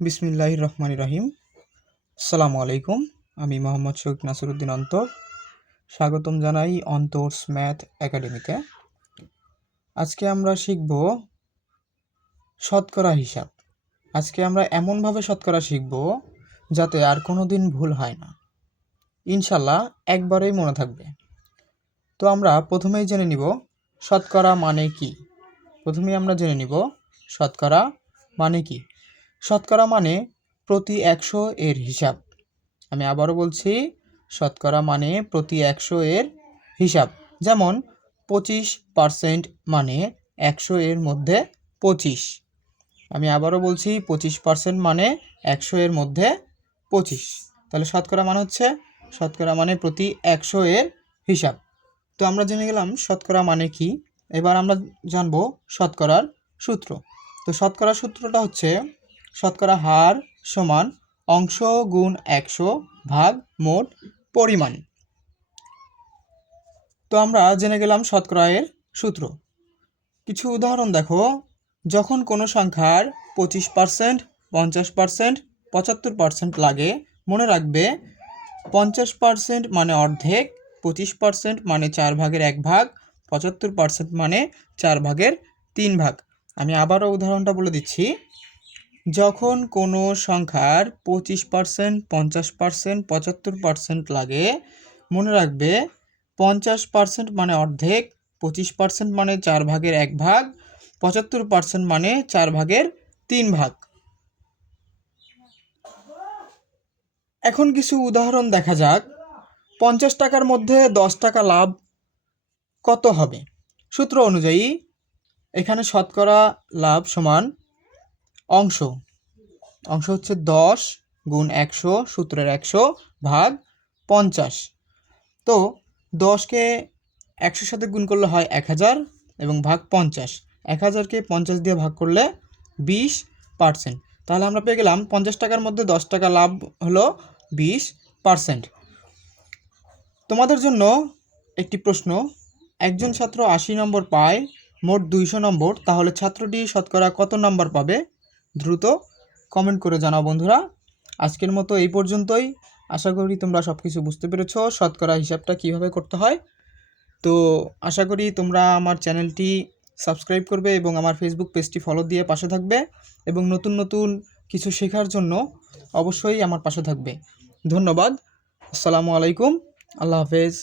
বিসমিল্লাহির রহমানির রহিম। আসসালামু আলাইকুম। আমি মোহাম্মদ শফিক নাসিরউদ্দিন অন্তর। স্বাগতম জানাই অন্তর্স ম্যাথ একাডেমিতে। আজকে আমরা শিখব শতকরা হিসাব। আজকে আমরা এমনভাবে শতকরা শিখব যাতে আর কোনো দিন ভুল হয় না, ইনশাল্লাহ একবারেই মনে থাকবে। তো আমরা প্রথমেই জেনে নিব শতকরা মানে কি। প্রথমেই আমরা জেনে নিব শতকরা মানে কি। শতকরা মানে প্রতি 100 এর হিসাব। আমি আবারও বলছি, শতকরা মানে প্রতি 100 এর হিসাব। যেমন 25% মানে 100 এর মধ্যে 25। আমি আবারও বলছি, 25% মানে 100 এর মধ্যে 25। তাহলে শতকরা মানে হচ্ছে শতকরা মানে প্রতি 100 এর হিসাব। তো আমরা জেনে গেলাম শতকরা মানে কি। এবার আমরা জানব শতকরার সূত্র। তো শতকরা সূত্রটা হচ্ছে শতকরা হার সমান অংশ গুণ 100 ভাগ মোট পরিমাণ। তো আমরা জেনে গেলাম শতকরা এর সূত্র। কিছু উদাহরণ দেখো। যখন কোনো সংখ্যার 25%, 50%, 75% লাগে, মনে রাখবে 50% মানে অর্ধেক, 25% মানে 4 ভাগের 1 ভাগ, 75% মানে 4 ভাগের 3 ভাগ। আমি আবারও উদাহরণটা বলে দিচ্ছি। যখন কোনো সংখ্যার 25%, 50%, 75% লাগে, মনে রাখবে 50% মানে অর্ধেক, 25% মানে 4 ভাগের 1 ভাগ, 75% মানে 4 ভাগের 3 ভাগ। এখন কিছু উদাহরণ দেখা যাক। 50 টাকার মধ্যে 10 টাকা লাভ কত হবে? সূত্র অনুযায়ী এখানে শতকরা লাভ সমান অংশ হচ্ছে 10 গুণ 100, সূত্রের 100 ভাগ 50। তো 10কে 100 সাথে গুণ করলে হয় 1000 এবং ভাগ 50। 1000কে 50 দিয়ে ভাগ করলে 20%। তাহলে আমরা পেয়ে গেলাম 50 টাকার মধ্যে 10 টাকা লাভ হলো 20%। তোমাদের জন্য একটি প্রশ্ন। একজন ছাত্র 80 নম্বর পায়, মোট 200 নম্বর, তাহলে ছাত্রটি শতকরা কত নম্বর পাবে? দ্রুত কমেন্ট করে জানাও বন্ধুরা। আজকের মতো এই পর্যন্তই। আশা করি তোমরা সব কিছু বুঝতে পেরেছো শতকরা হিসাবটা কিভাবে করতে হয়। তো আশা করি তোমরা আমার চ্যানেলটি সাবস্ক্রাইব করবে এবং আমার ফেসবুক পেজটি ফলো দিয়ে পাশে থাকবে, এবং নতুন নতুন কিছু শেখার জন্য অবশ্যই আমার পাশে থাকবে। ধন্যবাদ। আসসালামু আলাইকুম। আল্লাহ হাফেজ।